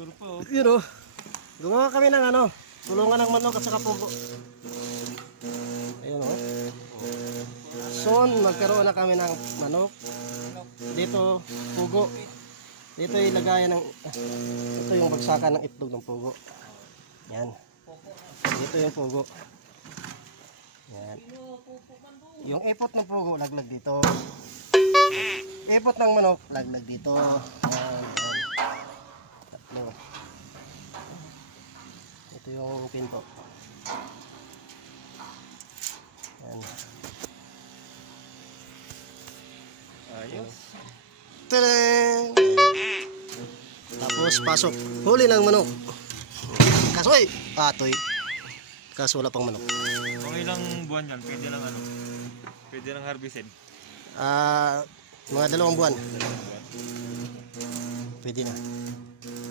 picture pa oh. Yun o. Gumawa kami ng ano, tulungan ng manok at saka pugo. Ayun o. Soon, magkaroon na kami ng manok. Dito, pugo. Dito ilagayan ng, ito yung bagsakan ng itlog ng pugo. Yan. Dito yung pugo. Yan. Yung ipot ng pugo, laglag dito. Ipot ng manok, laglag dito. Yan. Tatlo. Ito yung pinto. Yan. Ayos. Tadang! Tapos pasok. Huli ng manok. Kasoy! Atoy. Kaso wala pang manok. Mga ilang buwan yan, pwede lang ano. Pwede lang harvestin. Mga 2 buwan. Dalawang buwan. Pwede na.